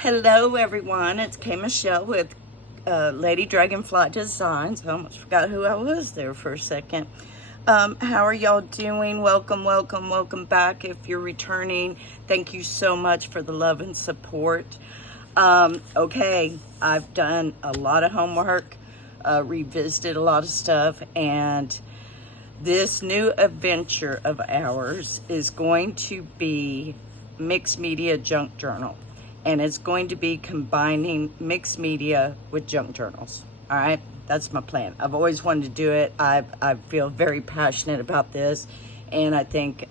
Hello everyone, it's Kay Michelle with Lady Dragonfly Designs. I almost forgot who I was there for a second. How are y'all doing? Welcome back. If you're returning, thank you so much for the love and support. Okay, I've done a lot of homework, revisited a lot of stuff, and this new adventure of ours is going to be mixed media junk journal. And it's going to be combining mixed media with junk journals. All right, that's my plan. I've always wanted to do it. I feel very passionate about this, and I think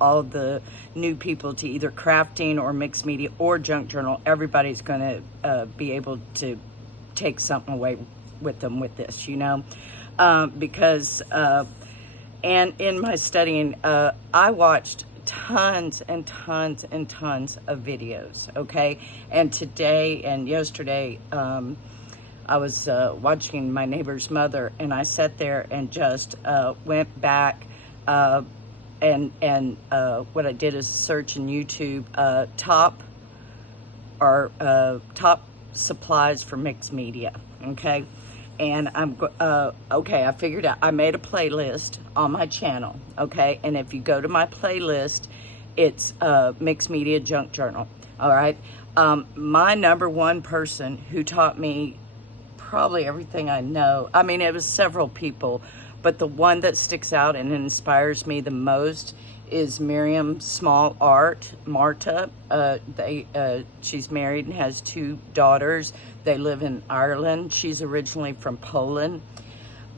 all the new people to either crafting or mixed media or junk journal, everybody's going to be able to take something away with them with this, you know, because and in my studying, I watched tons and tons of videos, okay? And today and yesterday, I was watching my neighbor's mother, and I sat there and just went back and what I did is search in YouTube top supplies for mixed media, okay? And okay, I figured out, I made a playlist on my channel, okay? And if you go to my playlist, it's Mixed Media Junk Journal, all right? My number one person who taught me probably everything I know, I mean, it was several people, but the one that sticks out and inspires me the most is Miriam Small Art, Marta. She's married and has 2 daughters. They live in Ireland. She's originally from Poland,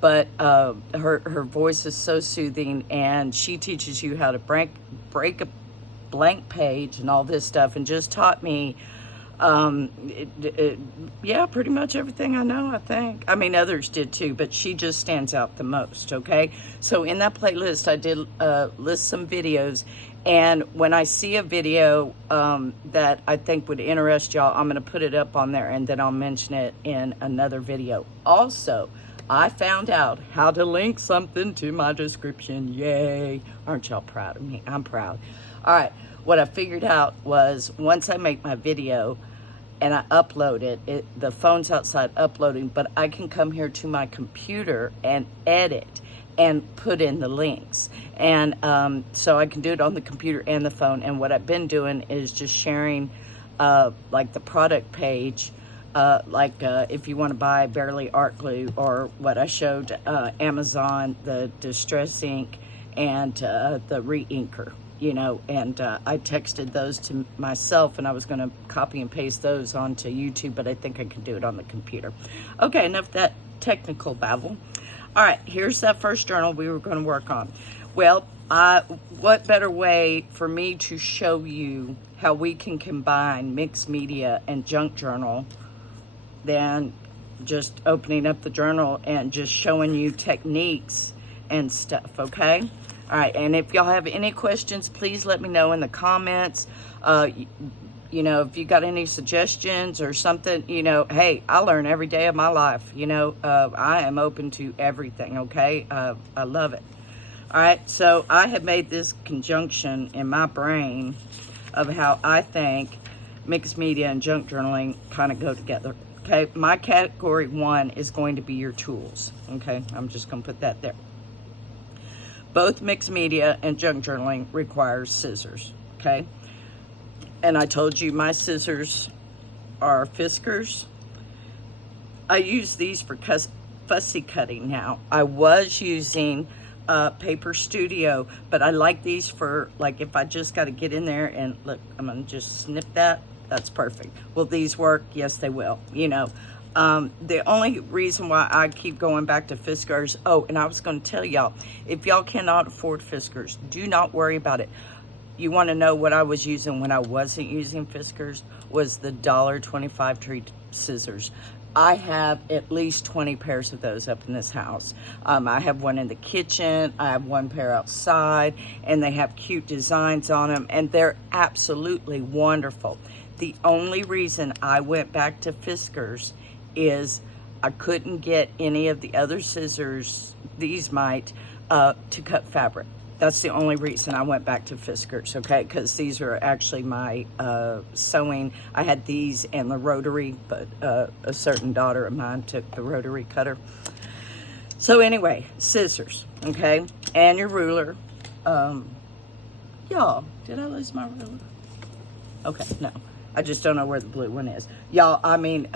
but her voice is so soothing, and she teaches you how to break a blank page and all this stuff, and just taught me, yeah, pretty much everything I know, I think. I mean, others did too, but she just stands out the most, okay? So in that playlist, I did list some videos, and when I see a video that I think would interest y'all, I'm going to put it up on there, and then I'll mention it in another video. Also, I found out how to link something to my description. Yay! Aren't y'all proud of me? I'm proud. All right, what I figured out was once I make my video and I upload it, the phone's outside uploading, but I can come here to my computer and edit and put in the links. And so I can do it on the computer and the phone. And what I've been doing is just sharing like the product page, if you want to buy Barely Art Glue, or what I showed Amazon, the Distress ink and the re-inker, you know, and I texted those to myself, and I was going to copy and paste those onto YouTube, but I think I can do it on the computer. Okay, enough of that technical babble. All right, here's that first journal we were going to work on. Well, what better way for me to show you how we can combine mixed media and junk journal than just opening up the journal and just showing you techniques and stuff, okay? All right, and if y'all have any questions, please let me know in the comments. You know, if you got any suggestions or something, you know, hey, I learn every day of my life. You know, I am open to everything, okay? I love it. All right, so I have made this conjunction in my brain of how I think mixed media and junk journaling kind of go together, okay? My category 1 is going to be your tools, okay? I'm just going to put that there. Both mixed media and junk journaling requires scissors, okay? And I told you my scissors are Fiskars. I use these for fussy cutting now. I was using Paper Studio, but I like these for, like, if I just got to get in there and look, I'm going to just snip that. That's perfect. Will these work? Yes, they will, you know. The only reason why I keep going back to Fiskars, oh, and I was going to tell y'all, if y'all cannot afford Fiskars, do not worry about it. You want to know what I was using when I wasn't using Fiskars? Was the $1.25 treat scissors. I have at least 20 pairs of those up in this house. I have one in the kitchen, I have 1 pair outside, and they have cute designs on them, and they're absolutely wonderful. The only reason I went back to Fiskars is I couldn't get any of the other scissors, these might, to cut fabric. That's the only reason I went back to Fiskars, okay? Because these are actually my sewing. I had these and the rotary, but a certain daughter of mine took the rotary cutter. So anyway, scissors, okay? And your ruler. Y'all, did I lose my ruler? Okay, no. I just don't know where the blue one is. Y'all, I mean,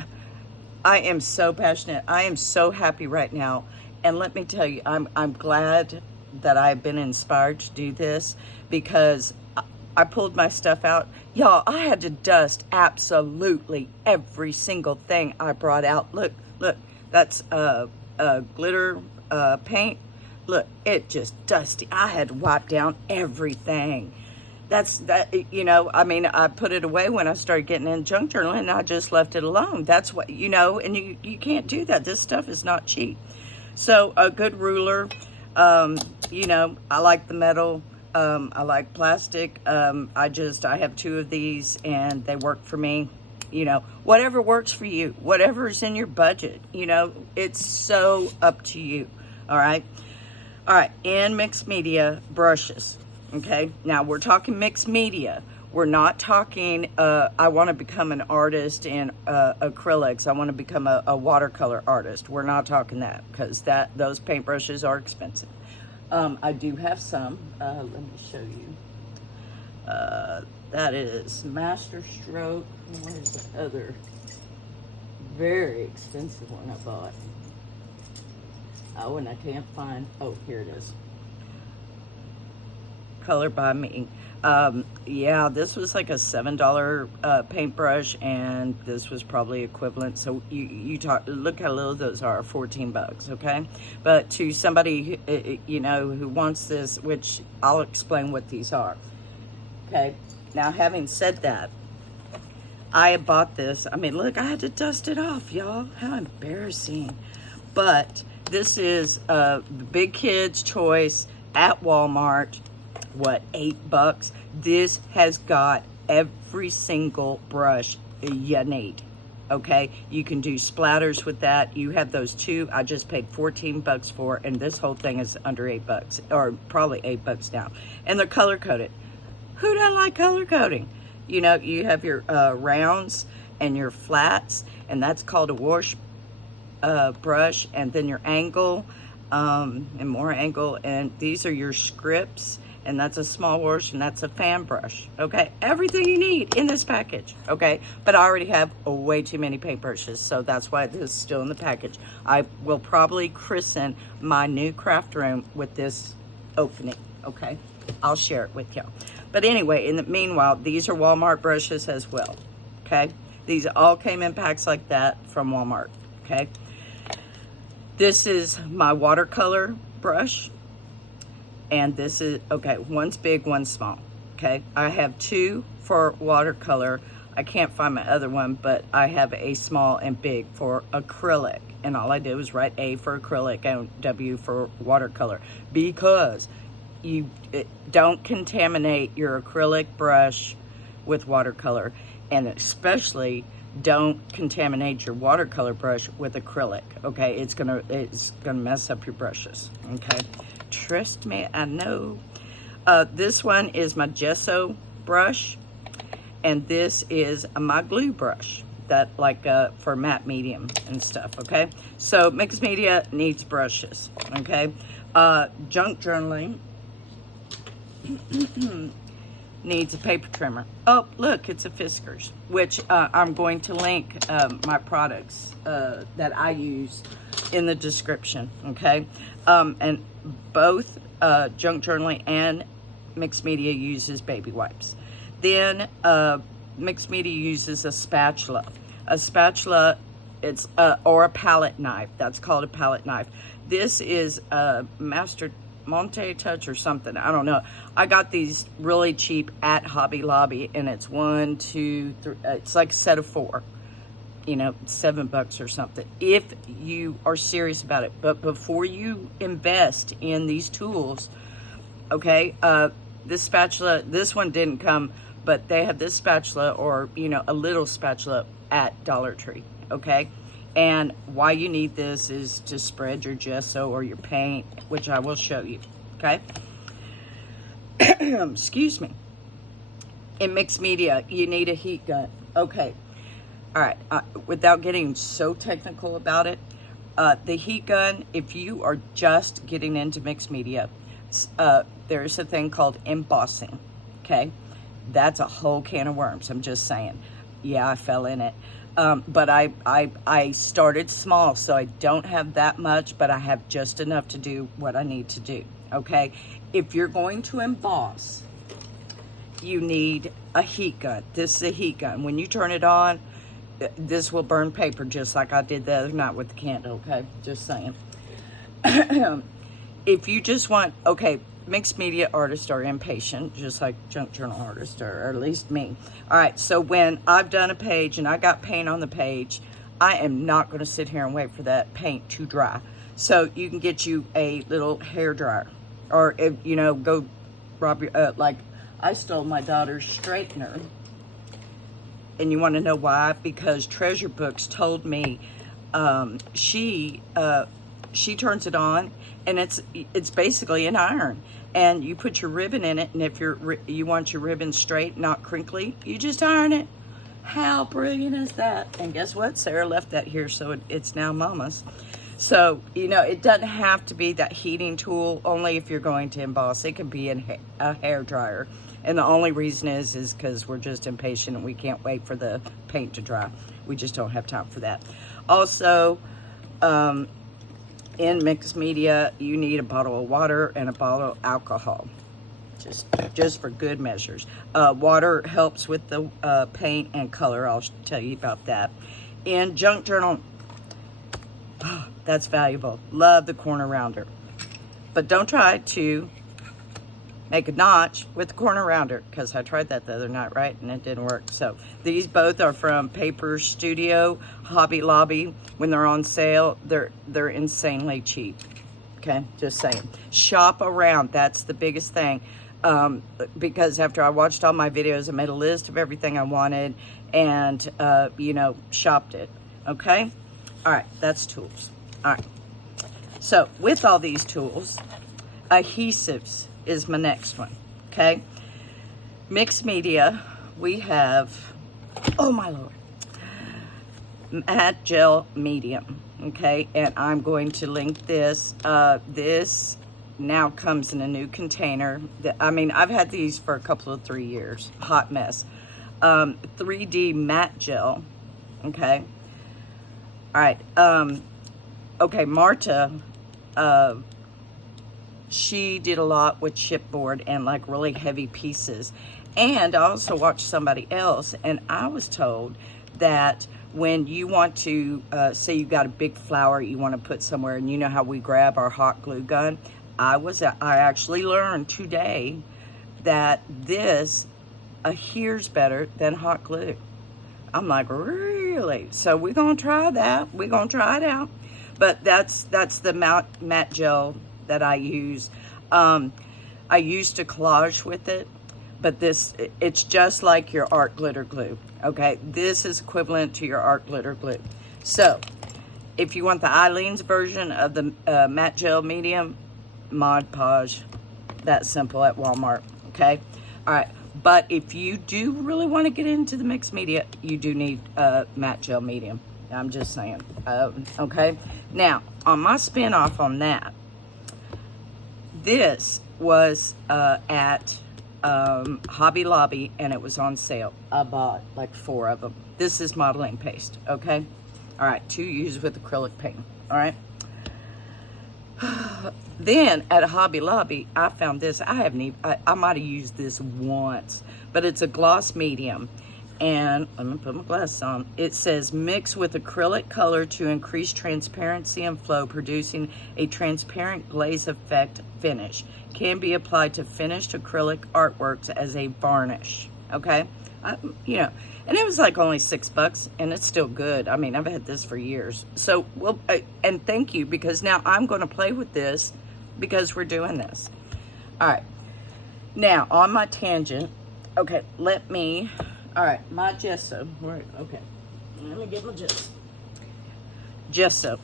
I am so passionate. I am so happy right now. And let me tell you, I'm glad that I've been inspired to do this, because I pulled my stuff out. Y'all, I had to dust absolutely every single thing I brought out. Look, that's glitter paint. Look, it just dusty. I had to wipe down everything. You know, I mean, I put it away when I started getting in junk journaling, and I just left it alone. That's what, you know, and you can't do that. This stuff is not cheap. So a good ruler. You know, I like the metal. I like plastic. I have 2 of these and they work for me. You know, whatever works for you, whatever's in your budget, you know, it's so up to you. All right. In mixed media, brushes. Okay. Now we're talking mixed media. We're not talking, I want to become an artist in acrylics. I want to become a watercolor artist. We're not talking that, because those paintbrushes are expensive. I do have some. Let me show you. That is Master Stroke. Where's the other very expensive one I bought? Oh, and I can't find, oh, here it is. Color by Me. Yeah, this was like a $7 paintbrush, and this was probably equivalent. So look how little those are, 14 bucks, okay? But to somebody, you know, who wants this, which I'll explain what these are, okay? Now, having said that, I bought this. I mean, look, I had to dust it off, y'all. How embarrassing. But this is the Big Kids Choice at Walmart. What, $8? This has got every single brush you need. Okay, you can do splatters with that. You have those 2. I just paid 14 bucks for, and this whole thing is under $8, or probably $8 now. And they're color coded. Who doesn't like color coding? You know, you have your rounds and your flats, and that's called a wash brush, and then your angle and more angle, and these are your scripts. And that's a small wash, and that's a fan brush, okay? Everything you need in this package, okay? But I already have way too many paintbrushes, so that's why this is still in the package. I will probably christen my new craft room with this opening, okay? I'll share it with y'all. But anyway, in the meanwhile, these are Walmart brushes as well, okay? These all came in packs like that from Walmart, okay? This is my watercolor brush. And this is, okay, one's big, one's small, okay? I have 2 for watercolor. I can't find my other one, but I have a small and big for acrylic. And all I did was write A for acrylic and W for watercolor, because you don't contaminate your acrylic brush with watercolor, and especially don't contaminate your watercolor brush with acrylic, okay? It's gonna mess up your brushes, okay? Trust me, I know. This one is my gesso brush, and this is my glue brush, that like for matte medium and stuff, okay? So mixed media needs brushes, okay? Junk journaling needs a paper trimmer. Oh, look, it's a Fiskars, which I'm going to link my products that I use in the description, okay? And both junk journaling and mixed media uses baby wipes. Then mixed media uses a spatula. A spatula, it's or a palette knife. That's called a palette knife. This is a Master Monte Touch or something. I don't know. I got these really cheap at Hobby Lobby, and it's 1, 2, 3. It's like a set of 4. You know, $7 or something, if you are serious about it. But before you invest in these tools, okay, this spatula, this one didn't come, but they have this spatula, or, you know, a little spatula at Dollar Tree, okay? And why you need this is to spread your gesso or your paint, which I will show you, okay? Excuse me. In mixed media, you need a heat gun. Okay. All right. Without getting so technical about it, the heat gun, if you are just getting into mixed media, there's a thing called embossing. Okay. That's a whole can of worms. I'm just saying. Yeah, I fell in it. But I started small, so I don't have that much, but I have just enough to do what I need to do. Okay. If you're going to emboss, you need a heat gun. This is a heat gun. When you turn it on, this will burn paper just like I did the other night with the candle, okay? Just saying. If you just want, okay, mixed media artists are impatient, just like junk journal artists, or at least me. All right, so when I've done a page and I got paint on the page, I am not going to sit here and wait for that paint to dry. So you can get you a little hair dryer, or, you know, go rob your, like, I stole my daughter's straightener. And you want to know why? Because Treasure Books told me she turns it on, and it's basically an iron. And you put your ribbon in it, and if you want your ribbon straight, not crinkly, you just iron it. How brilliant is that? And guess what? Sarah left that here, so it's now Mama's. So, you know, it doesn't have to be that heating tool, only if you're going to emboss. It can be in a hair dryer. And the only reason is because we're just impatient and we can't wait for the paint to dry. We just don't have time for that. Also, in mixed media, you need a bottle of water and a bottle of alcohol, just for good measures. Water helps with the paint and color. I'll tell you about that. In junk journal, that's valuable. Love the corner rounder. But don't try to make a notch with the corner rounder, because I tried that the other night, right? And it didn't work. So these both are from Paper Studio, Hobby Lobby. When they're on sale, they're insanely cheap. Okay, just saying. Shop around. That's the biggest thing. Because after I watched all my videos, I made a list of everything I wanted and, you know, shopped it. Okay? All right, that's tools. All right. So with all these tools, adhesives is my next one, okay? Mixed media, we have, oh my Lord, matte gel medium, okay? And I'm going to link this. This now comes in a new container. I mean, I've had these for a couple of 3 years. Hot mess. 3D matte gel, okay? All right, okay, Marta, she did a lot with chipboard and like really heavy pieces. And I also watched somebody else, and I was told that when you want to, say you got a big flower you want to put somewhere, and you know how we grab our hot glue gun, I actually learned today that this adheres better than hot glue. I'm like, really? So we're gonna try that. We're gonna try it out. But that's the matte gel that I use. I used to collage with it, but it's just like your art glitter glue, okay? This is equivalent to your art glitter glue. So, if you want the Eileen's version of the matte gel medium, Mod Podge, that's simple at Walmart, okay? All right, but if you do really want to get into the mixed media, you do need matte gel medium. I'm just saying, okay? Now, on my spin-off on that, this was at Hobby Lobby, and it was on sale. I bought like 4 of them. This is modeling paste, okay? All right, to use with acrylic paint, all right? Then at Hobby Lobby, I found this. I might have used this once, but it's a gloss medium. And let me put my glasses on. It says mix with acrylic color to increase transparency and flow, producing a transparent glaze effect finish. Can be applied to finished acrylic artworks as a varnish. Okay, you know, and it was like only $6, and it's still good. I mean, I've had this for years. So, well, and thank you, because now I'm going to play with this because we're doing this. All right. Now on my tangent. Okay, let me. All right, my gesso. Okay, let me get my gesso. Gesso.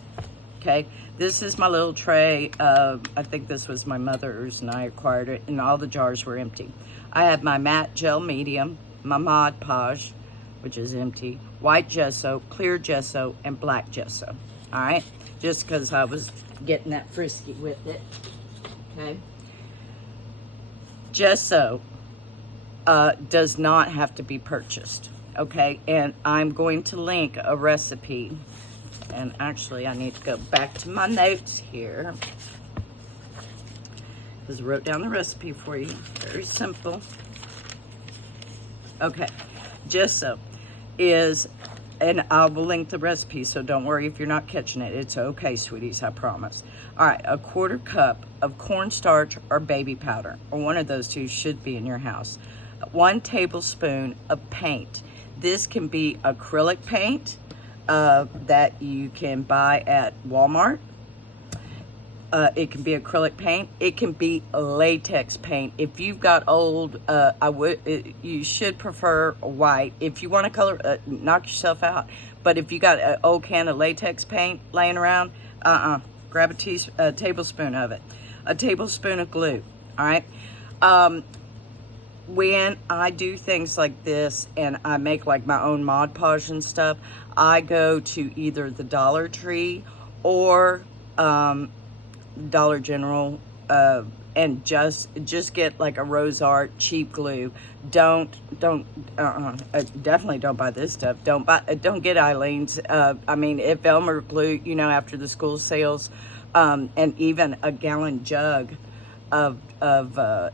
Okay, this is my little tray. I think this was my mother's and I acquired it, and all the jars were empty. I have my matte gel medium, my Mod Podge, which is empty, white gesso, clear gesso, and black gesso. All right, just because I was getting that frisky with it. Okay, gesso does not have to be purchased. Okay, and I'm going to link a recipe. And actually, I need to go back to my notes here, because I wrote down the recipe for you. Very simple. Okay, gesso is, and I will link the recipe, so don't worry if you're not catching it. It's okay, sweeties, I promise. All right, a 1/4 cup of cornstarch or baby powder, or one of those two should be in your house. 1 tablespoon of paint. This can be acrylic paint that you can buy at Walmart. It can be acrylic paint. It can be latex paint. If you've got old, you should prefer white. If you want to color, knock yourself out. But if you got an old can of latex paint laying around, grab a tablespoon of it. A tablespoon of glue. All right. When I do things like this and I make like my own Mod Podge and stuff, I go to either the Dollar Tree or Dollar General and just get like a Rose Art cheap glue. Definitely don't buy this stuff. Don't get Eileen's. I mean, if Elmer glue, you know, after the school sales, and even a gallon jug of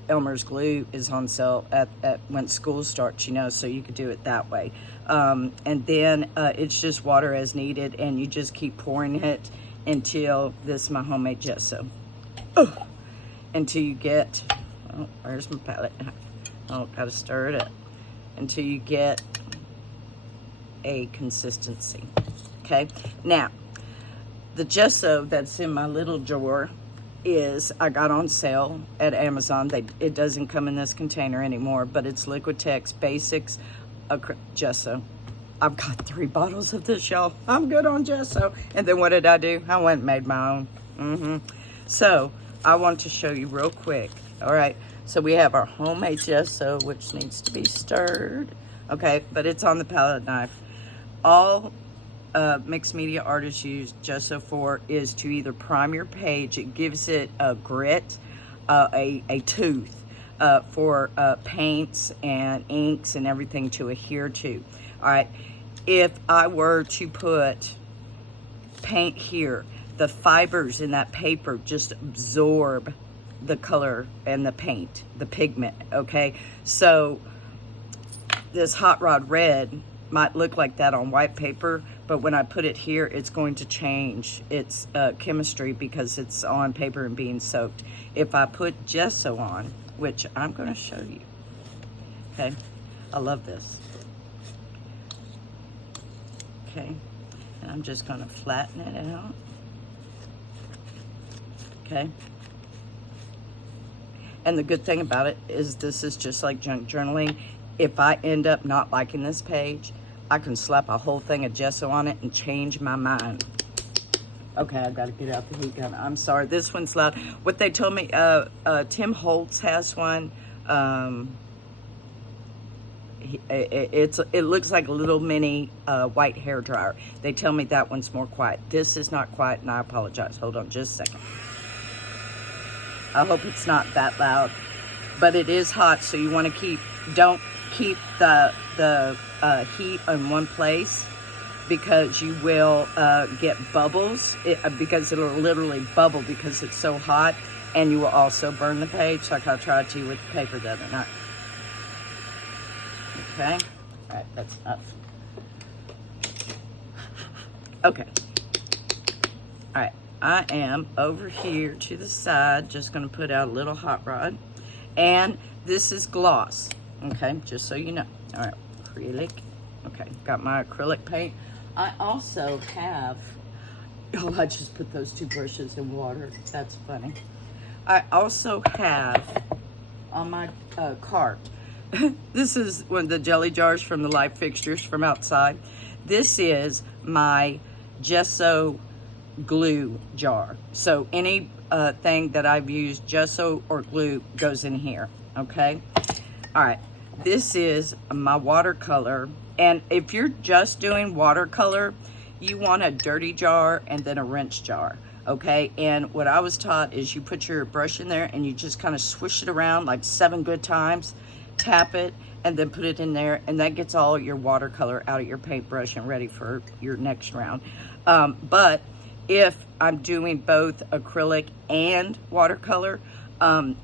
Elmer's glue is on sale at when school starts, you know, so you could do it that way. And then it's just water as needed, and you just keep pouring it until this is my homemade gesso. Until you get, oh, where's my palette? Oh, gotta stir it up. Until you get a consistency. Okay, now the gesso that's in my little drawer is, I got on sale at Amazon. It doesn't come in this container anymore, but it's Liquitex Basics gesso. I've got 3 bottles of this, y'all. I'm good on gesso. And then what did I do? I went and made my own. So I want to show you real quick. All right, so we have our homemade gesso, which needs to be stirred. Okay, but it's on the palette knife. All mixed media artists use gesso for is to either prime your page. It gives it a grit, a tooth for paints and inks and everything to adhere to. All right, if I were to put paint here, the fibers in that paper just absorb the color and the paint, the pigment. Okay, so this hot rod red might look like that on white paper, but when I put it here, it's going to change its chemistry because it's on paper and being soaked. If I put gesso on, which I'm going to show you, okay, I love this. Okay, and I'm just going to flatten it out. Okay, and the good thing about it is this is just like junk journaling. If I end up not liking this page, I can slap a whole thing of gesso on it and change my mind. Okay, I've got to get out the heat gun. I'm sorry, this one's loud. What they told me, Tim Holtz has one. It looks like a little mini white hair dryer. They tell me that one's more quiet. This is not quiet, and I apologize. Hold on just a second. I hope it's not that loud, but it is hot, so you want to don't keep the heat in one place, because you will get bubbles, because it'll literally bubble because it's so hot, and you will also burn the page like I tried to with the paper the other night. Okay, all right, that's enough. Okay, all right, I am over here to the side, just gonna put out a little hot rod, and this is gloss, okay, just so you know. All right, acrylic. Okay, got my acrylic paint. I also have, oh, I just put those 2 brushes in water. That's funny. I also have on my cart, this is one of the jelly jars from the light fixtures from outside. This is my gesso glue jar. So any thing that I've used, gesso or glue, goes in here, okay? All right, this is my watercolor. And if you're just doing watercolor, you want a dirty jar and then a rinse jar, okay? And what I was taught is you put your brush in there and you just kind of swish it around like 7 good times, tap it, and then put it in there, and that gets all your watercolor out of your paintbrush and ready for your next round. But if I'm doing both acrylic and watercolor,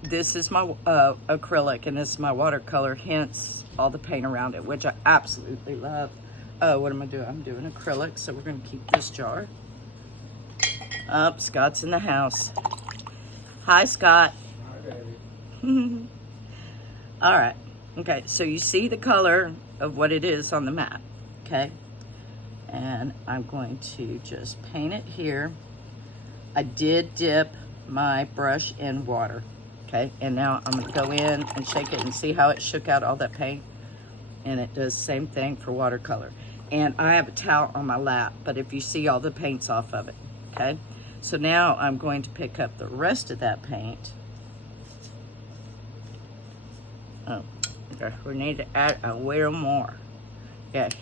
this is my acrylic and this is my watercolor, hence all the paint around it, which I absolutely love. What am I doing? I'm doing acrylic, so we're gonna keep this jar. Scott's in the house. Hi, Scott. Hi, baby. All right. Okay, so you see the color of what it is on the map, okay? And I'm going to just paint it here. I did dip my brush in water, okay? And now I'm gonna go in and shake it and see how it shook out all that paint. And it does the same thing for watercolor. And I have a towel on my lap, but if you see all the paint's off of it, okay? So now I'm going to pick up the rest of that paint. Oh, okay, we need to add a little more. Yes.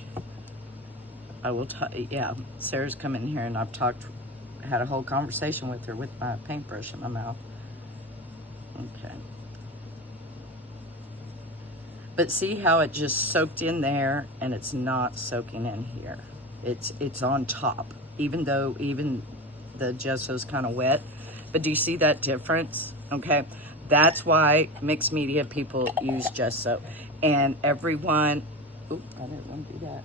I will yeah, Sarah's come in here and I've had a whole conversation with her with my paintbrush in my mouth. Okay. But see how it just soaked in there and it's not soaking in here. It's on top, even though the gesso's kind of wet. But do you see that difference? Okay. That's why mixed media people use gesso. And everyone, oop, I didn't want to do that.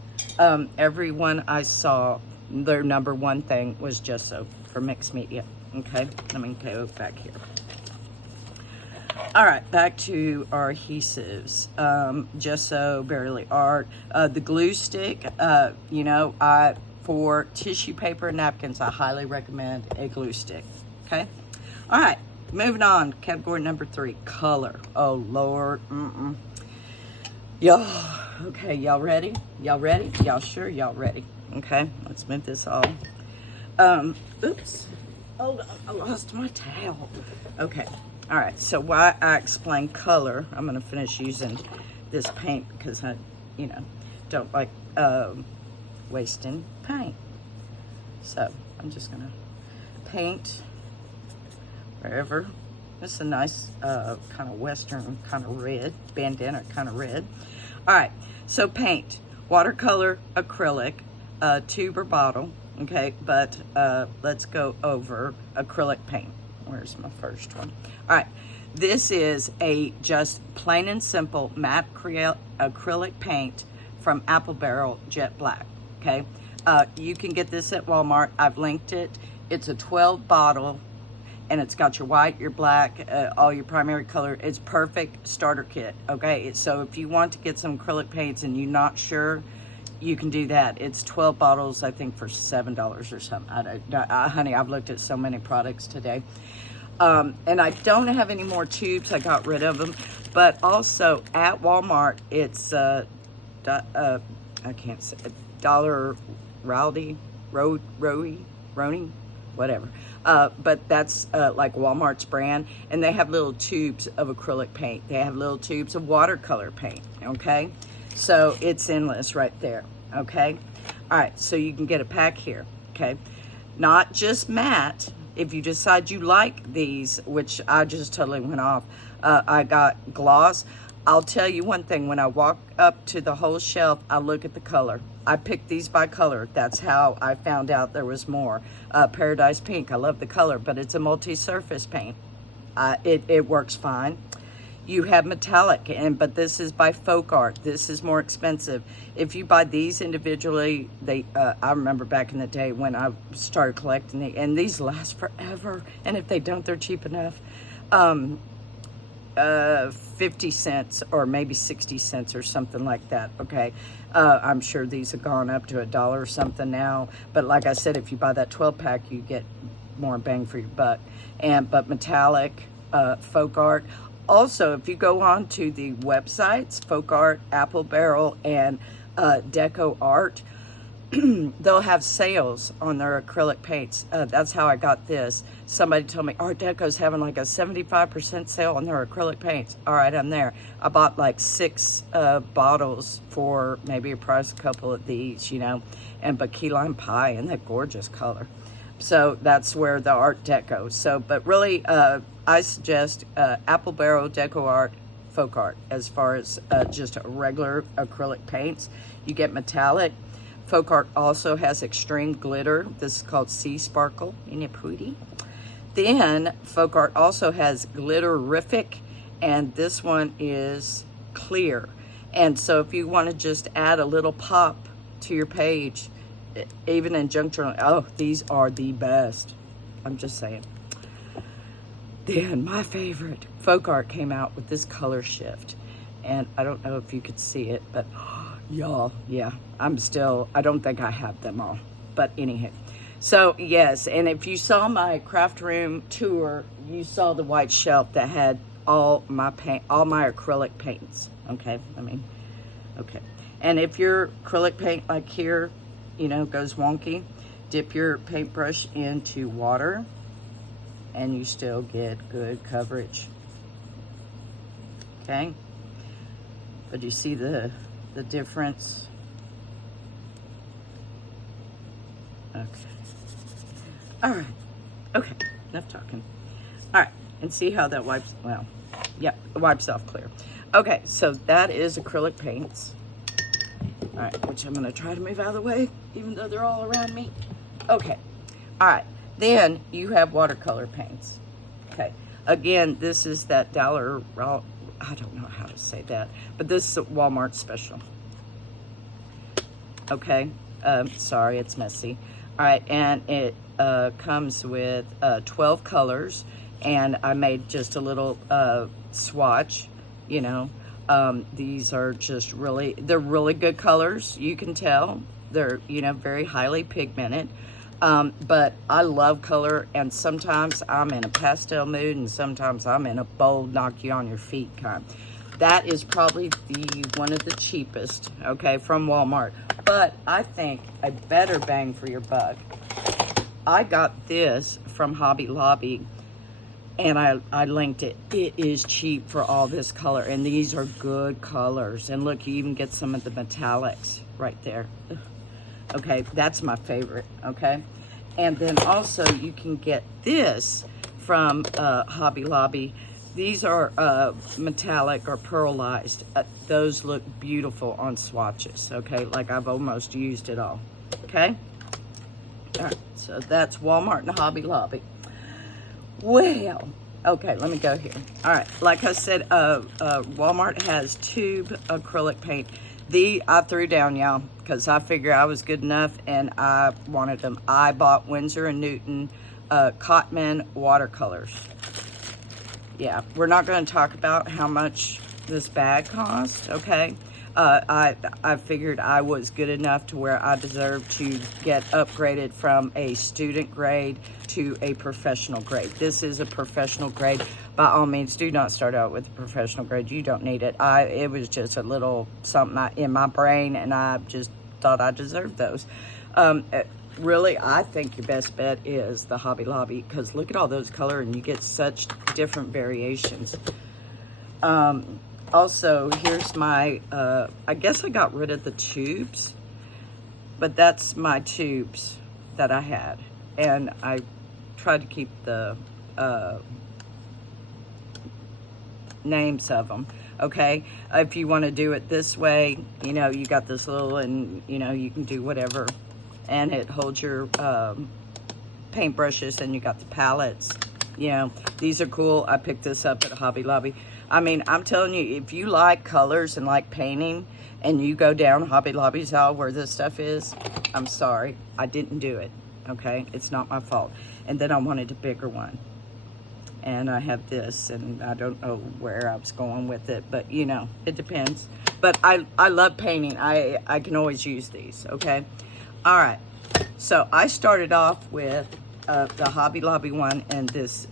Everyone I saw, their number one thing was gesso for mixed media. Okay, let me go back here. All right, back to our adhesives. Gesso, Barely Art. The glue stick, you know, for tissue paper and napkins, I highly recommend a glue stick. Okay, all right. Moving on, category number 3, color. Oh, Lord. Y'all, okay, y'all ready? Y'all ready? Y'all sure y'all ready? Okay, let's move this all. Oops. Hold on, I lost my towel. Okay, all right, so why I explain color, I'm going to finish using this paint because I, you know, don't like wasting paint. So I'm just going to paint wherever. This is a nice kind of western kind of red, bandana kind of red. All right, so paint, watercolor, acrylic, tube or bottle, okay, but let's go over acrylic paint. Where's my first one? All right, this is a just plain and simple matte acrylic paint from Apple Barrel Jet Black, okay? You can get this at Walmart. I've linked it. It's a 12 bottle. And it's got your white, your black, all your primary color. It's perfect starter kit, okay? So if you want to get some acrylic paints and you're not sure, you can do that. It's 12 bottles, I think, for $7 or something. Honey, I've looked at so many products today. And I don't have any more tubes. I got rid of them. But also at Walmart, it's, I can't say, Dollar Rowdy, Roni, whatever. But that's like Walmart's brand, and they have little tubes of acrylic paint. They have little tubes of watercolor paint, okay? So it's endless right there, okay? All right, so you can get a pack here, okay? Not just matte. If you decide you like these, which I just totally went off, I got gloss. I'll tell you one thing, when I walk up to the whole shelf, I look at the color. I picked these by color. That's how I found out there was more. Paradise Pink, I love the color, but it's a multi-surface paint. It works fine. You have metallic, but this is by Folk Art. This is more expensive. If you buy these individually, I remember back in the day when I started collecting and these last forever. And if they don't, they're cheap enough. 50 cents or maybe 60 cents or something like that, okay? I'm sure these have gone up to $1 or something now, but like I said, if you buy that 12 pack, you get more bang for your buck. But metallic, Folk Art. Also, if you go on to the websites, Folk Art, Apple Barrel, and Deco Art, they'll have sales on their acrylic paints. That's how I got this. Somebody told me Art Deco's having like a 75% sale on their acrylic paints. All right, I'm there. I bought like 6 bottles for maybe a price, a couple of these, you know, but key lime pie in that gorgeous color. So that's where the Art Deco. So, but really, I suggest Apple Barrel Deco Art, Folk Art, as far as just regular acrylic paints. You get metallic. Folk Art also has extreme glitter. This is called Sea Sparkle. Isn't it pretty? Then Folk Art also has Glitterific, and this one is clear. And so if you want to just add a little pop to your page, even in junk journal, oh, these are the best. I'm just saying. Then my favorite, Folk Art came out with this color shift. And I don't know if you could see it, but y'all, yeah, I don't think I have them all. But anyhow, so yes, and if you saw my craft room tour, you saw the white shelf that had all my acrylic paints. Okay, okay. And if your acrylic paint, like here, you know, goes wonky, dip your paintbrush into water and you still get good coverage. Okay, but you see the difference? Okay. All right. Okay, enough talking. All right, and see how that wipes, well, yeah, it wipes off clear. Okay, so that is acrylic paints. All right, which I'm gonna try to move out of the way, even though they're all around me. Okay, all right, then you have watercolor paints. Okay, again, this is that dollar, I don't know how to say that, but this is a Walmart special. Okay, sorry, it's messy. All right, and it comes with 12 colors, and I made just a little swatch, you know. These are just they're really good colors. You can tell they're, you know, very highly pigmented. But I love color, and sometimes I'm in a pastel mood, and sometimes I'm in a bold, knock you on your feet kind. That is probably one of the cheapest, okay, from Walmart. But I think a better bang for your buck. I got this from Hobby Lobby, and I linked it. It is cheap for all this color, and these are good colors. And look, you even get some of the metallics right there. Okay, that's my favorite, okay? And then also you can get this from Hobby Lobby. These are metallic or pearlized. Those look beautiful on swatches, okay? Like I've almost used it all, okay? All right, so that's Walmart and Hobby Lobby. Well, okay, let me go here. All right, like I said, Walmart has tube acrylic paint. I threw down, y'all, because I figured I was good enough and I wanted them. I bought Winsor & Newton Cotman watercolors. Yeah, we're not going to talk about how much this bag cost, okay? I figured I was good enough to where I deserved to get upgraded from a student grade to a professional grade. This is a professional grade. By all means, do not start out with a professional grade. You don't need it. It was just a little something in my brain, and I just thought I deserved those. Really, I think your best bet is the Hobby Lobby, because look at all those colors, and you get such different variations. Also, here's my, I guess I got rid of the tubes, but that's my tubes that I had. And I tried to keep the names of them, okay? If you want to do it this way, you know, you got this little, and, you know, you can do whatever. And it holds your paintbrushes, and you got the palettes. You know, these are cool. I picked this up at Hobby Lobby. I mean, I'm telling you, if you like colors and like painting, and you go down Hobby Lobby's aisle where this stuff is, I'm sorry, I didn't do it, okay? It's not my fault. And then I wanted a bigger one. And I have this, and I don't know where I was going with it, but, you know, it depends. But I love painting. I can always use these, okay? All right. So I started off with the Hobby Lobby one and this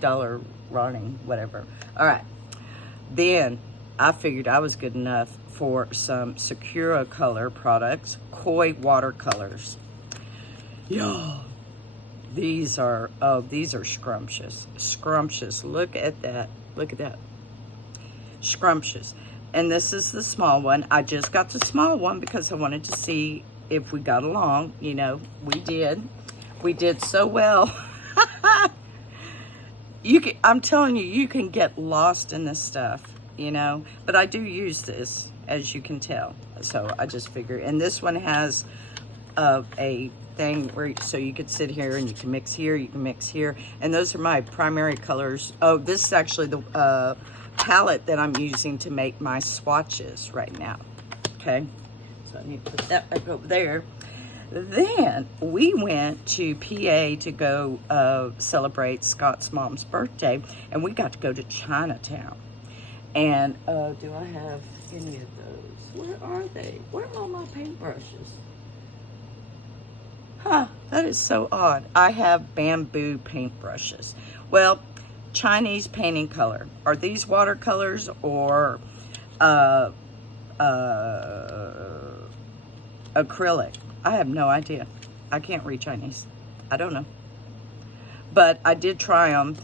dollar rotting, whatever. All right. Then I figured I was good enough for some Sakura Color products, Koi watercolors. Y'all, these are scrumptious. Scrumptious. Look at that. Look at that. Scrumptious. And this is the small one. I just got the small one because I wanted to see if we got along. You know, we did. We did so well. I'm telling you, you can get lost in this stuff, you know. But I do use this, as you can tell. So I just figured. And this one has a thing where so you could sit here and you can mix here, you can mix here. And those are my primary colors. Oh, this is actually the palette that I'm using to make my swatches right now. Okay, so I need to put that back over there. Then we went to PA to go celebrate Scott's mom's birthday, and we got to go to Chinatown. And do I have any of those? Where are they? Where are all my paintbrushes? Huh, that is so odd. I have bamboo paintbrushes. Well, Chinese painting color. Are these watercolors or acrylic? I have no idea. I can't read Chinese. I don't know. But I did try them.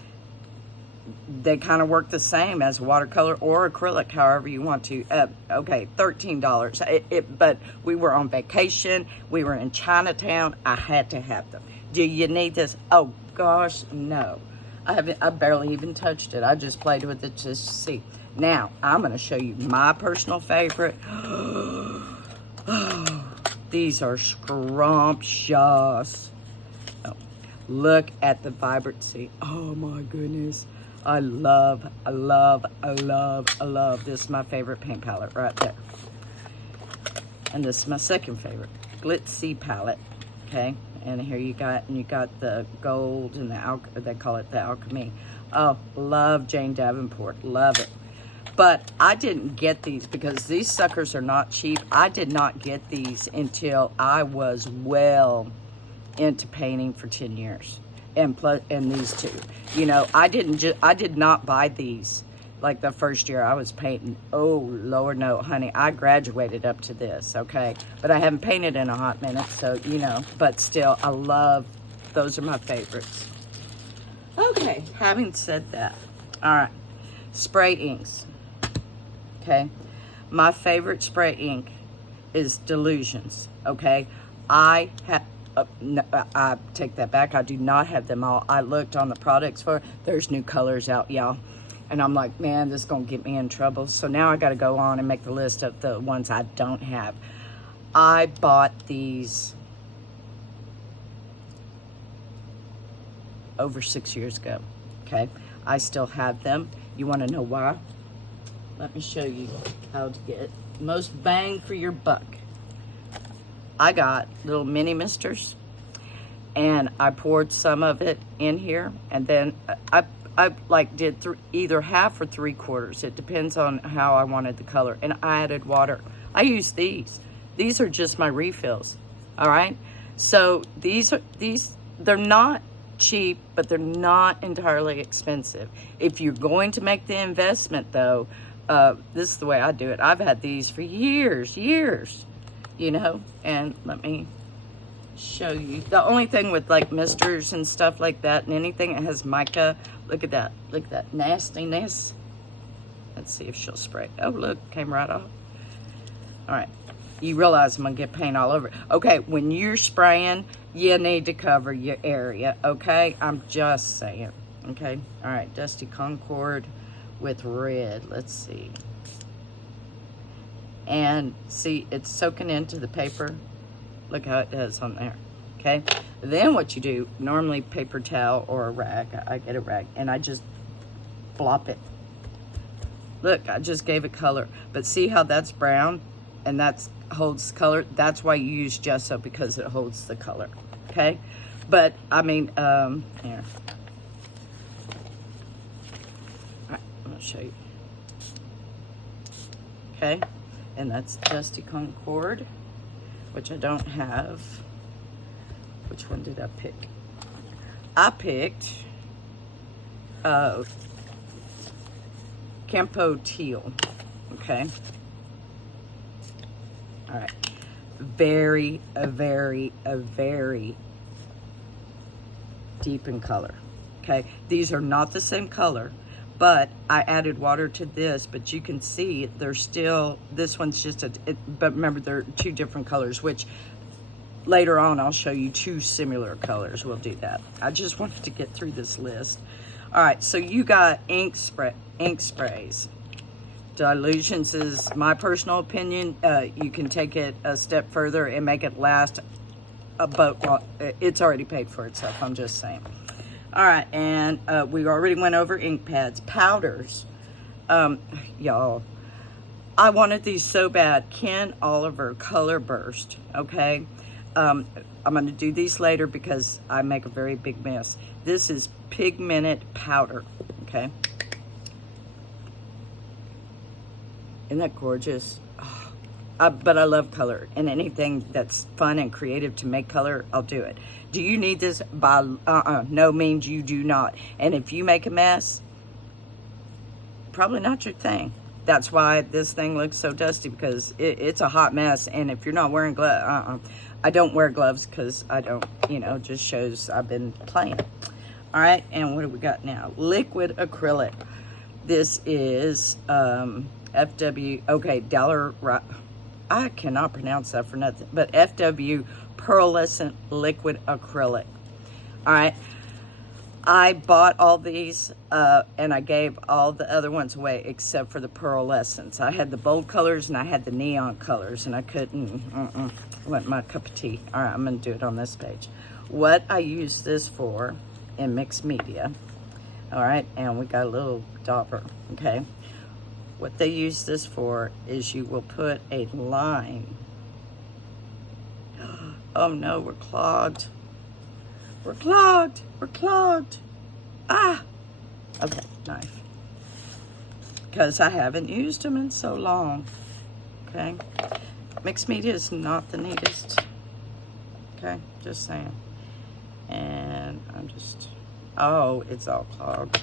They kind of work the same as watercolor or acrylic, however you want to. Okay, $13. But we were on vacation. We were in Chinatown. I had to have them. Do you need this? Oh, gosh, no. I barely even touched it. I just played with it just to see. Now, I'm going to show you my personal favorite. These are scrumptious. Oh, look at the vibrancy. Oh, my goodness. I love. This is my favorite paint palette right there. And this is my second favorite. Glitzy palette. Okay. And here you got the gold and they call it the alchemy. Oh, love Jane Davenport, love it. But I didn't get these because these suckers are not cheap. I did not get these until I was well into painting for 10 years, and these two. You know, I did not buy these like the first year I was painting. Oh, Lord, no, honey, I graduated up to this, okay? But I haven't painted in a hot minute, so, you know, but still, I love, those are my favorites. Okay, having said that, all right, spray inks, okay? My favorite spray ink is Delusions, okay? I take that back. I do not have them all. I looked on the products for, there's new colors out, y'all. And I'm like, man, this is going to get me in trouble. So now I got to go on and make the list of the ones I don't have. I bought these over 6 years ago, okay? I still have them. You want to know why? Let me show you how to get most bang for your buck. I got little mini misters, and I poured some of it in here, and then I like did either half or 3/4. It depends on how I wanted the color. And I added water. I use these. These are just my refills. All right. So they're not cheap, but they're not entirely expensive. If you're going to make the investment, though, this is the way I do it. I've had these for years, you know. And let me show you. The only thing with like misters and stuff like that, and anything that has mica, look at that nastiness. Let's see if she'll spray. Oh, look, came right off. All right, you realize I'm gonna get paint all over. Okay, when you're spraying, you need to cover your area, okay? I'm just saying, okay? All right, Dusty Concord with red, let's see. And see, it's soaking into the paper. Look how it does on there, okay? Then what you do, normally paper towel or a rag, I get a rag, and I just flop it. Look, I just gave it color. But see how that's brown and that holds color? That's why you use gesso, because it holds the color, okay? But, I mean, here. All right, I'm gonna show you. Okay, and that's Dusty Concord, which I don't have. Which one did I pick? I picked Campo Teal, okay? All right. Very deep in color. Okay, these are not the same color, but I added water to this, but you can see they're still, this one's just but remember they're two different colors, which later on I'll show you two similar colors. We'll do that. I just wanted to get through this list. All right, so you got ink sprays. Dilutions is my personal opinion. You can take it a step further and make it last a boat. Well, it's already paid for itself, I'm just saying. All right, and we already went over ink pads. Powders. Y'all, I wanted these so bad. Ken Oliver Color Burst, okay? I'm going to do these later because I make a very big mess. This is pigmented powder, okay? Isn't that gorgeous? Oh, but I love color, and anything that's fun and creative to make color, I'll do it. Do you need this? By no means you do not. And if you make a mess, probably not your thing. That's why this thing looks so dusty, because it's a hot mess. And if you're not wearing gloves, I don't wear gloves because I don't, you know, just shows I've been playing. All right, and what do we got now? Liquid acrylic. This is FW, okay, I cannot pronounce that for nothing, but FW Pearlescent Liquid Acrylic. All right, I bought all these and I gave all the other ones away except for the pearlescence. I had the bold colors and I had the neon colors, and I couldn't, wasn't my cup of tea. All right, I'm gonna do it on this page. What I use this for in mixed media. All right, and we got a little dauber, okay? What they use this for is you will put a line. Oh no, we're clogged. We're clogged. We're clogged. Ah! Okay, knife. Because I haven't used them in so long. Okay? Mixed media is not the neatest. Okay? Just saying. And I'm just... Oh, it's all clogged.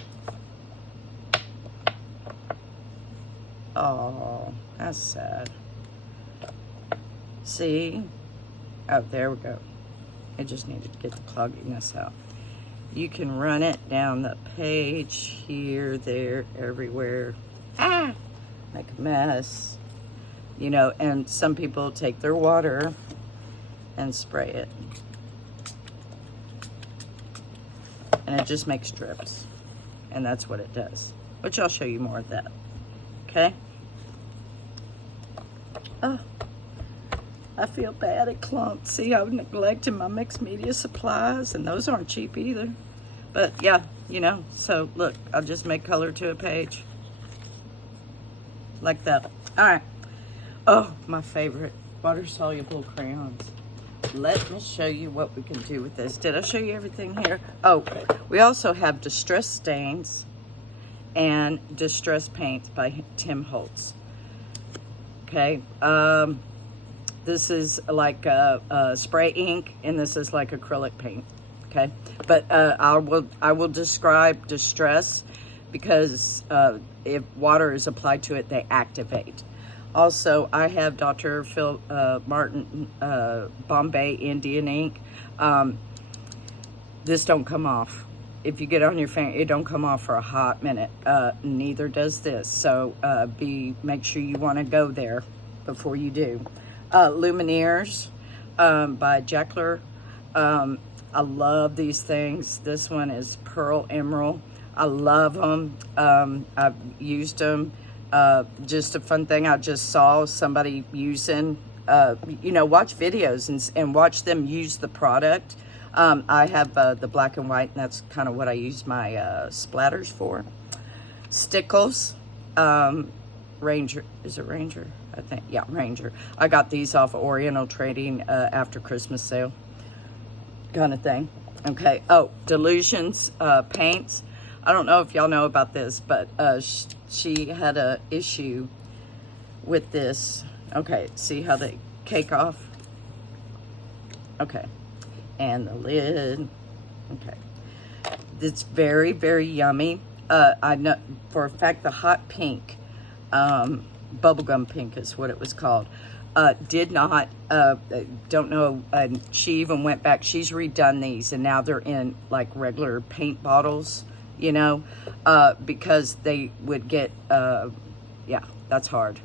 Oh, that's sad. See? Oh, there we go. I just needed to get the clogginess out. You can run it down the page, here, there, everywhere. Ah! Make a mess. You know, and some people take their water and spray it. And it just makes drips. And that's what it does. Which I'll show you more of that. Okay? Oh, I feel bad it clumped. See, I've neglected my mixed media supplies, and those aren't cheap either. But yeah, you know, so look, I'll just make color to a page. Like that. All right. Oh, my favorite, water-soluble crayons. Let me show you what we can do with this. Did I show you everything here? Oh, we also have Distress Stains and Distress Paints by Tim Holtz. Okay, this is like spray ink, and this is like acrylic paint. Okay, but I will describe Distress because if water is applied to it, they activate. Also, I have Dr. Phil Martin Bombay Indian ink. This don't come off. If you get on your finger, it don't come off for a hot minute. Neither does this. So make sure you want to go there before you do. Lumineers by Jekyll. I love these things. This one is Pearl Emerald. I love them. I've used them. Just a fun thing I just saw somebody using. You know, watch videos and watch them use the product. I have the black and white, and that's kind of what I use my splatters for. Stickles, Ranger, is it Ranger? I think, yeah, Ranger. I got these off of Oriental Trading after Christmas sale, kind of thing. Okay, oh, Delusions paints. I don't know if y'all know about this, but she had a issue with this. Okay, see how they cake off? Okay. And the lid. Okay. It's very, very yummy. I know for a fact the hot pink, bubblegum pink is what it was called. Did not, don't know, she even went back, she's redone these, and now they're in like regular paint bottles, you know, because they would get, yeah, that's hard.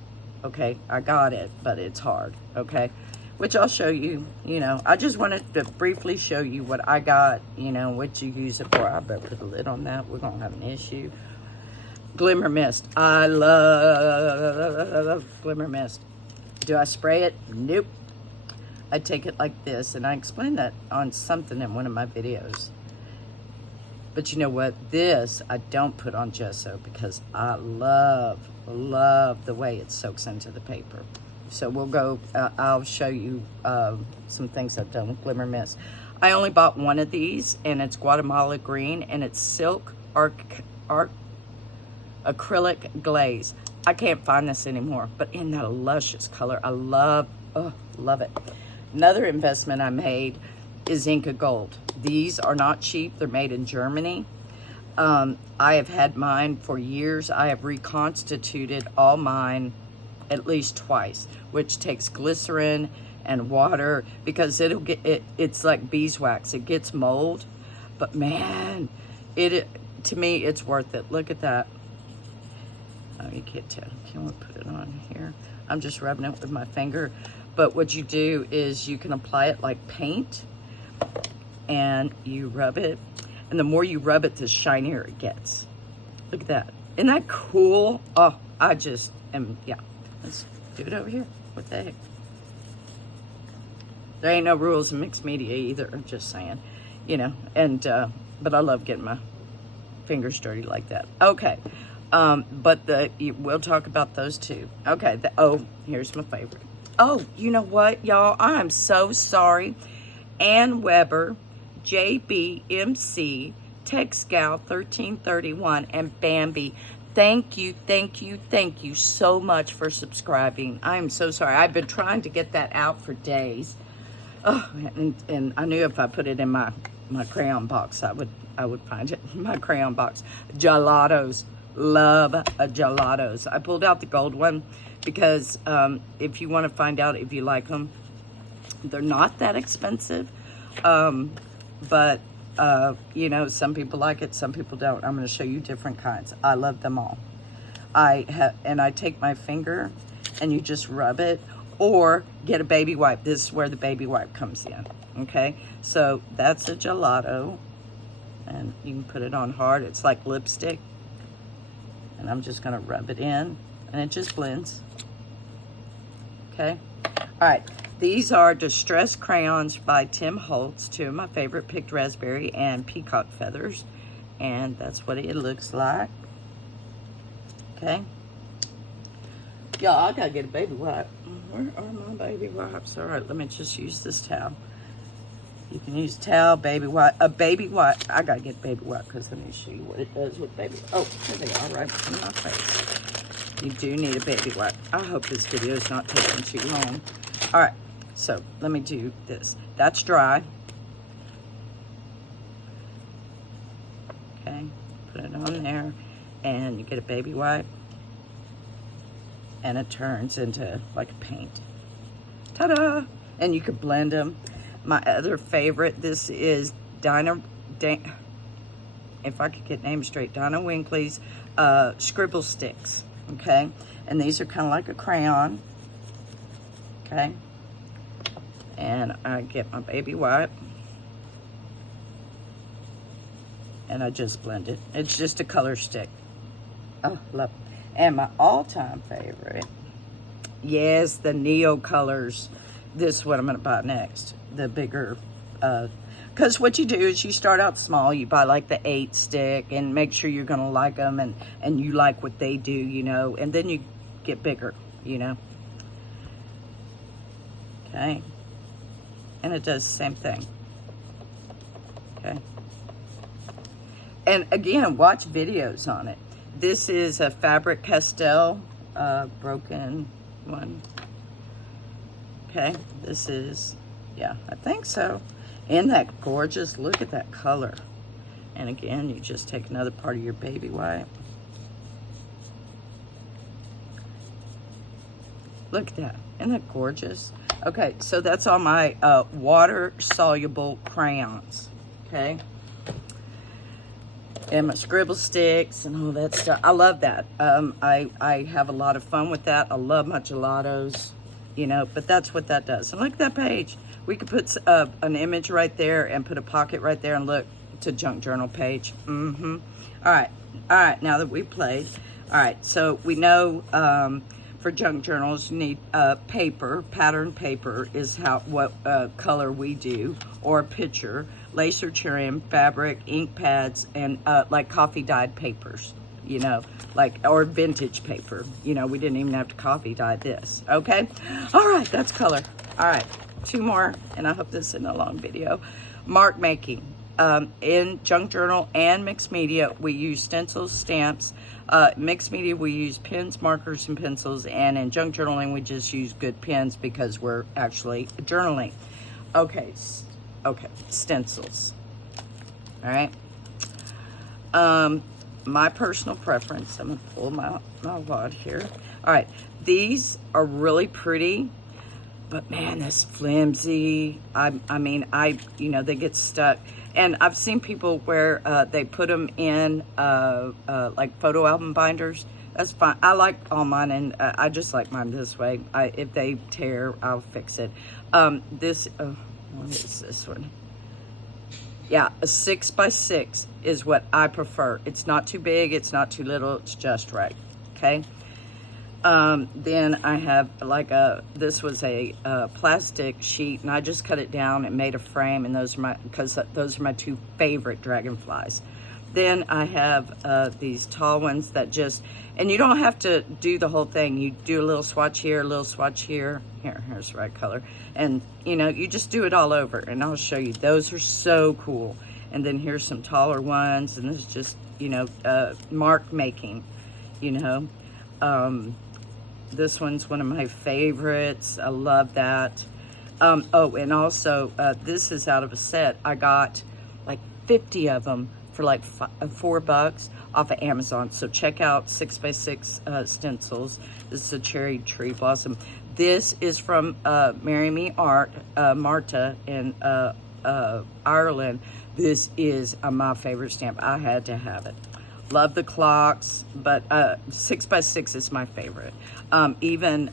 Okay, I got it, but it's hard, okay? Which I'll show you, you know. I just wanted to briefly show you what I got, you know, what you use it for. I better put a lid on that. We're going to have an issue. Glimmer Mist. I love Glimmer Mist. Do I spray it? Nope. I take it like this, and I explained that on something in one of my videos. But you know what? This I don't put on gesso because I love the way it soaks into the paper. So we'll go, I'll show you some things I've done with Glimmer Mist. I only bought one of these, and it's Guatemala Green, and it's Silk Acrylic Glaze. I can't find this anymore, but in that luscious color, I love it. Another investment I made is Inca Gold. These are not cheap. They're made in Germany. I have had mine for years. I have reconstituted all mine at least twice, which takes glycerin and water because it'll get it's like beeswax. It gets mold, but man, to me it's worth it. Look at that. Oh, you can't tell. Can't put it on here. I'm just rubbing it with my finger. But what you do is you can apply it like paint, and you rub it, and the more you rub it, the shinier it gets. Look at that. Isn't that cool? Oh, I just am, yeah. Let's do it over here. What the heck? There ain't no rules in mixed media either, I'm just saying. You know, and, but I love getting my fingers dirty like that. Okay, but we'll talk about those too. Okay, oh, here's my favorite. Oh, you know what, y'all? I'm so sorry. Ann Weber, JBMC, TechScout 1331, and Bambi. Thank you so much for subscribing. I am so sorry. I've been trying to get that out for days. Oh, and I knew if I put it in my crayon box, I would find it in my crayon box. Gelatos. Love gelatos. I pulled out the gold one because if you want to find out if you like them, they're not that expensive. But you know, some people like it, some people don't. I'm going to show you different kinds. I love them all. I take my finger and you just rub it, or get a baby wipe. This is where the baby wipe comes in. Okay, so that's a gelato, and you can put it on hard. It's like lipstick, and I'm just going to rub it in, and it just blends. Okay, all right. These are Distress Crayons by Tim Holtz, two of my favorite, Picked Raspberry and Peacock Feathers. And that's what it looks like. Okay. Y'all, I gotta get a baby wipe. Where are my baby wipes? All right, let me just use this towel. You can use towel, baby wipe, a baby wipe. I gotta get a baby wipe because let me show you what it does with baby. Oh, here they are, right in my face. You do need a baby wipe. I hope this video is not taking too long. All right. So let me do this. That's dry. Okay, put it on there, and you get a baby wipe, and it turns into like a paint. Ta-da! And you could blend them. My other favorite, this is if I could get names straight, Donna Winkley's Scribble Sticks. Okay, and these are kind of like a crayon. Okay. And I get my baby wipe, and I just blend it. It's just a color stick. Oh, love it. And my all-time favorite, yes, the Neo colors. This is what I'm going to buy next. The bigger, because what you do is you start out small. You buy like the 8 stick and make sure you're going to like them, and you like what they do, you know, and then you get bigger, you know. Okay. And it does the same thing. Okay. And again, watch videos on it. This is a Faber-Castell broken one. Okay. This is, yeah, I think so. Isn't that gorgeous? Look at that color. And again, you just take another part of your baby wipe. Look at that. Isn't that gorgeous? Okay, so that's all my water-soluble crayons, okay? And my scribble sticks and all that stuff. I love that. I have a lot of fun with that. I love my gelatos, you know, but that's what that does. And look at that page. We could put an image right there and put a pocket right there, and look, it's a junk journal page. All right, now that we played. All right, so we know for junk journals you need paper. Pattern paper is what color we do, or a picture, lacer trim, fabric, ink pads, and like coffee dyed papers, you know, like, or vintage paper. You know, we didn't even have to coffee dye this, okay? All right, that's color. All right, 2 more, and I hope this isn't a long video. Mark making. In junk journal and mixed media, we use stencils, stamps. Mixed media, we use pens, markers, and pencils. And in junk journaling, we just use good pens because we're actually journaling. Okay, stencils. All right. My personal preference, I'm gonna pull my wad here. All right, these are really pretty, but man, that's flimsy. I mean, you know, they get stuck. And I've seen people where they put them in like photo album binders. That's fine. I like all mine, and I just like mine this way. If they tear, I'll fix it. What is this one? Yeah, a 6x6 is what I prefer. It's not too big, it's not too little, it's just right, okay? Then I have like this was a plastic sheet, and I just cut it down and made a frame, and those are my 2 favorite dragonflies. Then I have these tall ones that just, and you don't have to do the whole thing. You do a little swatch here, a little swatch here. Here's the right color. And, you know, you just do it all over, and I'll show you. Those are so cool. And then here's some taller ones, and this is just, you know, mark making, you know. This one's one of my favorites. I love that. Oh, and also, this is out of a set. I got like 50 of them for like $4 off of Amazon. So check out 6x6 stencils. This is a cherry tree blossom. This is from Marry Me Art, Marta in Ireland. This is my favorite stamp. I had to have it. Love the clocks, but 6x6 is my favorite. Even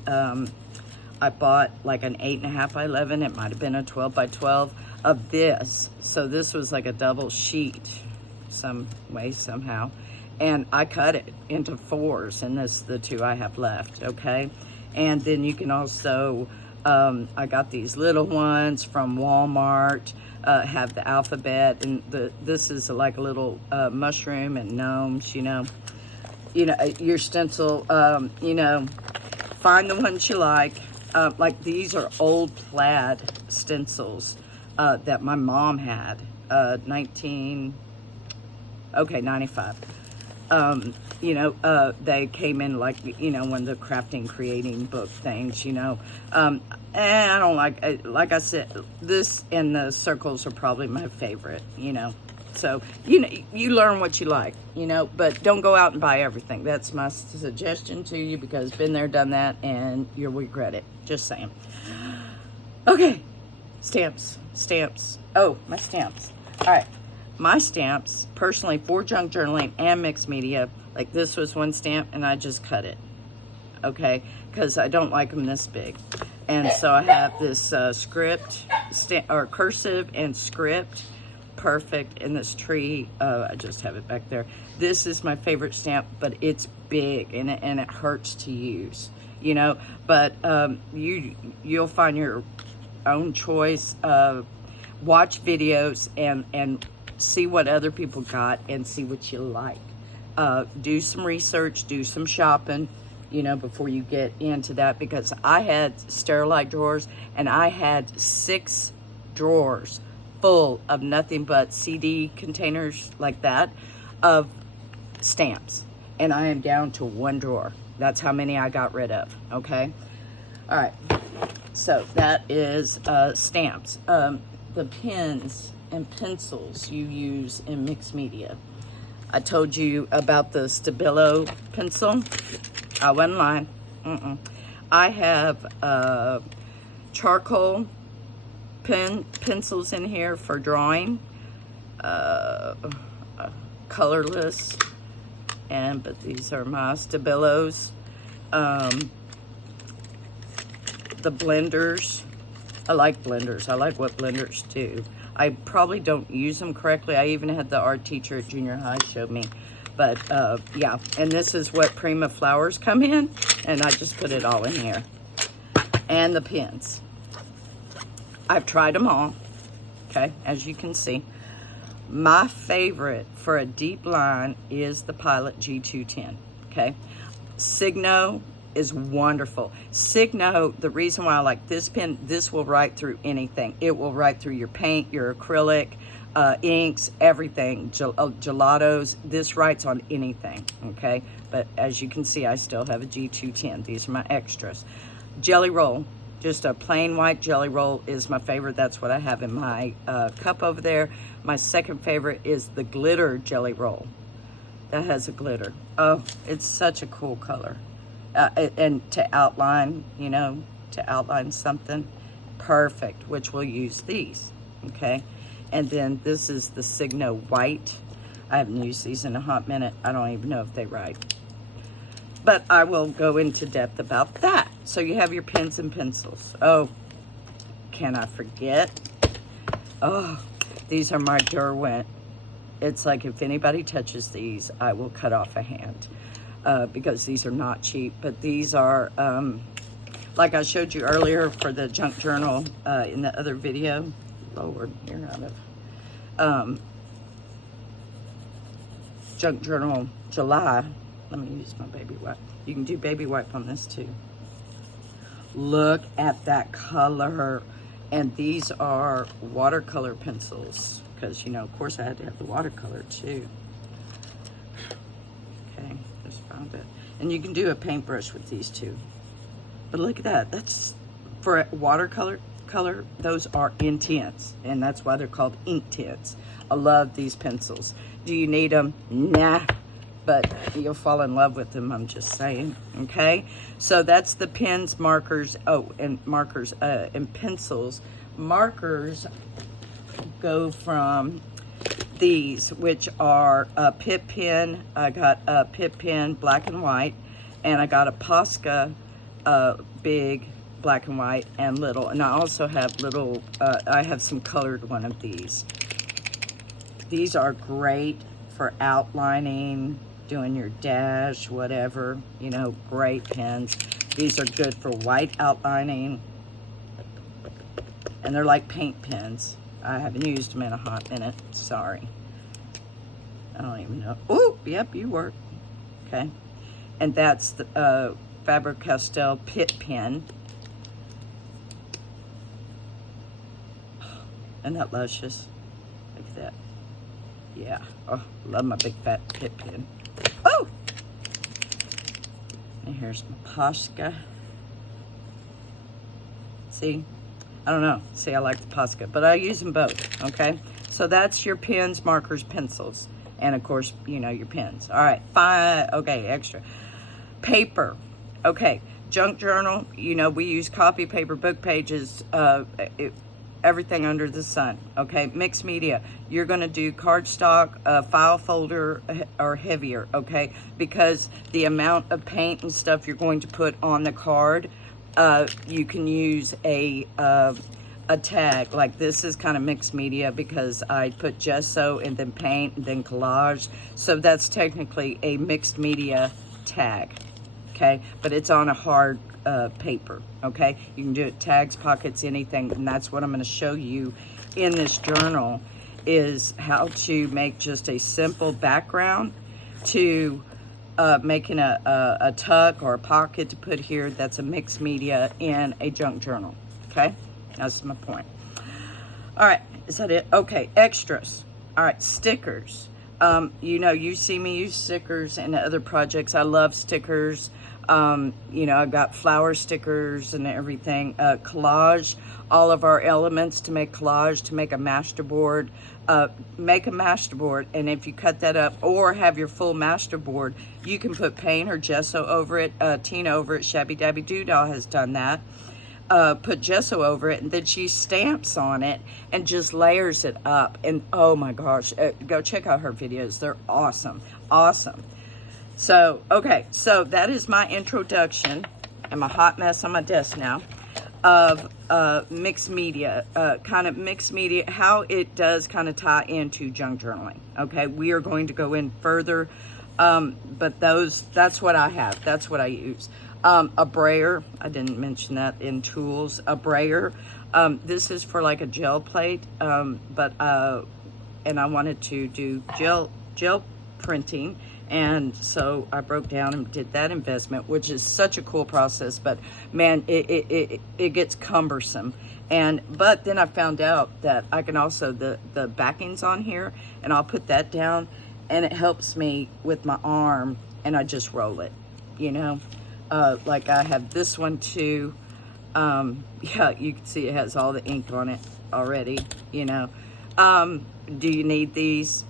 I bought like an 8.5 by 11. It might have been a 12 by 12 of this. So this was like a double sheet some way, somehow. And I cut it into 4s, and this is the 2 I have left, okay? And then you can also, I got these little ones from Walmart, have the alphabet, and this is like a little mushroom and gnomes, you know, your stencil, you know, find the ones you like. Like these are old plaid stencils that my mom had, 95. You know, they came in like, you know, one of the crafting, creating book things, you know. And I don't like I said, this and the circles are probably my favorite, you know. So, you know, you learn what you like, you know, but don't go out and buy everything. That's my suggestion to you, because been there, done that, and you'll regret it. Just saying. Okay, stamps. Oh, my stamps. All right. My stamps, personally, for junk journaling and mixed media, like this was one stamp, and I just cut it, okay? Because I don't like them this big. And so I have this script, or cursive and script, perfect, in this tree. I just have it back there. This is my favorite stamp, but it's big, and it hurts to use, you know? But you'll find your own choice. Watch videos and see what other people got and see what you like. Do some research, do some shopping, you know, before you get into that, because I had Sterilite drawers, and I had 6 drawers full of nothing but CD containers like that of stamps, and I am down to 1 drawer. That's how many I got rid of, okay? All right, so that is stamps. The pens and pencils you use in mixed media. I told you about the Stabilo pencil. I wasn't lying. I have charcoal pencils in here for drawing, colorless, but these are my Stabilos. The blenders, I like blenders. I like what blenders do. I probably don't use them correctly. I even had the art teacher at junior high show me. But yeah, and this is what Prima flowers come in, and I just put it all in here. And the pens. I've tried them all, okay, as you can see. My favorite for a deep line is the Pilot G210, okay? Signo is wonderful. Signo, the reason why I like this pen, this will write through anything. It will write through your paint, your acrylic, inks, everything, gelatos. This writes on anything, okay? But as you can see, I still have a G210. These are my extras. Jelly roll, just a plain white jelly roll is my favorite. That's what I have in my cup over there. My second favorite is the glitter jelly roll. That has a glitter. Oh, it's such a cool color. And to outline, you know, to outline something, perfect, which we'll use these, okay? And then this is the Signo White. I haven't used these in a hot minute. I don't even know if they write. But I will go into depth about that. So you have your pens and pencils. Oh, can I forget? Oh, these are my Derwent. It's like if anybody touches these, I will cut off a hand. Because these are not cheap, but these are, like I showed you earlier for the junk journal in the other video. Lord, you're out of junk journal July. Let me use my baby wipe. You can do baby wipe on this too. Look at that color. And these are watercolor pencils because, you know, of course I had to have the watercolor too. Okay. Found it. And you can do a paintbrush with these too. But look at that. That's for a watercolor color. Those are intense, and that's why they're called ink tints. I love these pencils. Do you need them? Nah, but you'll fall in love with them. I'm just saying. Okay, so that's the pens, markers. Oh, and markers and pencils. Markers go from these, which are a Pitt pen. I got a Pitt pen, black and white, and I got a Posca big, black and white, and little. And I also have little, I have some colored one of these. These are great for outlining, doing your dash, whatever, you know, great pens. These are good for white outlining, and they're like paint pens. I haven't used them in a hot minute. Sorry. I don't even know. Oh, yep, you work. Okay. And that's the Faber-Castell Pitt pen. Isn't that luscious? Look at that. Yeah. Oh, love my big fat Pitt pen. Oh! And here's my Posca. See? I don't know. See, I like the Posca, but I use them both, okay? So that's your pens, markers, pencils, and of course, you know, your pens. All right, fine. Okay, extra. Paper. Okay, junk journal, you know, we use copy paper, book pages, everything under the sun, okay? Mixed media. You're going to do cardstock, file folder, or heavier, okay? Because the amount of paint and stuff you're going to put on the card, you can use a tag. Like this is kind of mixed media because I put gesso and then paint and then collage. So that's technically a mixed media tag, okay? But it's on a hard paper, okay? You can do it tags, pockets, anything, and that's what I'm going to show you in this journal is how to make just a simple background to making a tuck or a pocket to put here that's a mixed media in a junk journal, okay? That's my point. All right, is that it? Okay, extras. All right, stickers. You know, you see me use stickers in other projects. I love stickers. You know, I've got flower stickers and everything. Collage, all of our elements to make collage, to make a masterboard. Make a masterboard, and if you cut that up or have your full masterboard, you can put paint or gesso over it. Tina over at Shabby Dabby Doodah has done that. Put gesso over it, and then she stamps on it and just layers it up. And oh my gosh, go check out her videos. They're awesome. Awesome. So, okay, so that is my introduction. I'm a hot mess on my desk now, of mixed media, kind of mixed media, how it does kind of tie into junk journaling. Okay, we are going to go in further, but that's what I have. That's what I use. A brayer, I didn't mention that in tools. A brayer, this is for like a gel plate, and I wanted to do gel printing. And so I broke down and did that investment, which is such a cool process, but man, it gets cumbersome. But then I found out that I can also, the backing's on here, and I'll put that down, and it helps me with my arm, and I just roll it, you know? Like I have this one too. Yeah, you can see it has all the ink on it already, you know? Do you need these?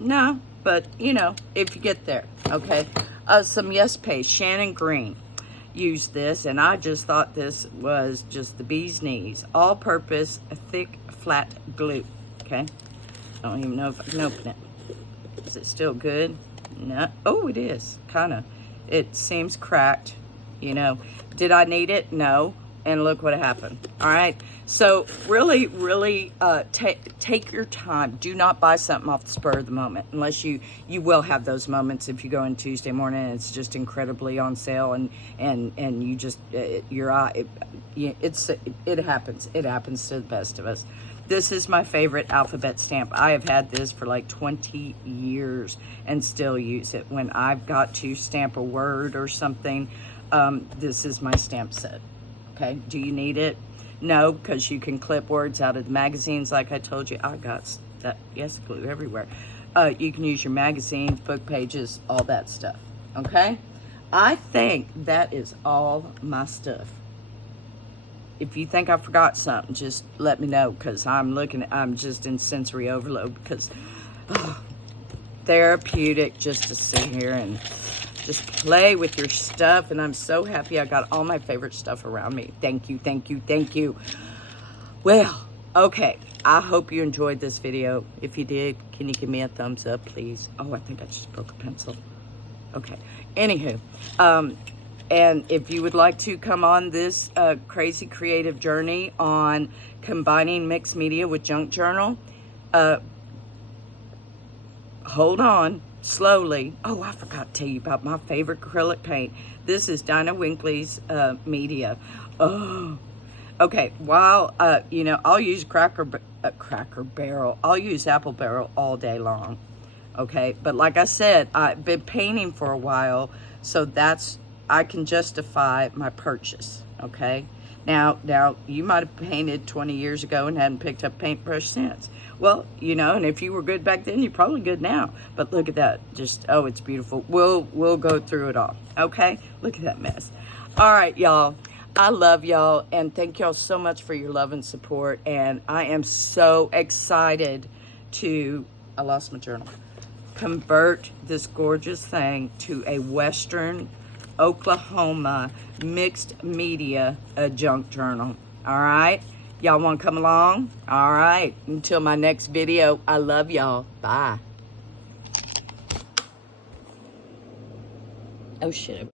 No. But, you know, if you get there, okay. Some Yes Paste, Shannon Green used this, and I just thought this was just the bee's knees. All-purpose, thick, flat glue, okay. I don't even know if I can open it. Is it still good? No. Oh, it is, kind of. It seems cracked, you know. Did I need it? No. And look what happened. All right. So really, really take your time. Do not buy something off the spur of the moment, unless you will have those moments if you go in Tuesday morning and it's just incredibly on sale, and you just your eye. It happens. It happens to the best of us. This is my favorite alphabet stamp. I have had this for like 20 years and still use it when I've got to stamp a word or something. This is my stamp set. Okay, do you need it? No, because you can clip words out of the magazines like I told you. I got that, yes, glue everywhere. You can use your magazines, book pages, all that stuff, okay? I think that is all my stuff. If you think I forgot something, just let me know, because I'm just in sensory overload, because therapeutic just to sit here and just play with your stuff, and I'm so happy I got all my favorite stuff around me. Thank you, thank you, thank you. Well, okay, I hope you enjoyed this video. If you did, can you give me a thumbs up, please? Oh, I think I just broke a pencil. Okay, anywho, and if you would like to come on this crazy creative journey on combining mixed media with junk journal, hold on. Slowly. Oh, I forgot to tell you about my favorite acrylic paint. This is Dinah Winkley's media. Oh, okay. While you know, I'll use Cracker Barrel. I'll use Apple Barrel all day long. Okay, but like I said, I've been painting for a while, so I can justify my purchase. Okay. Now you might have painted 20 years ago and hadn't picked up a paintbrush since. Well, you know, and if you were good back then, you're probably good now. But look at that. Just, oh, it's beautiful. We'll go through it all. Okay? Look at that mess. All right, y'all. I love y'all, and thank y'all so much for your love and support. And I am so excited to, I lost my journal, convert this gorgeous thing to a Western Oklahoma mixed media junk journal. All right? Y'all want to come along? All right. Until my next video, I love y'all. Bye. Oh, shit.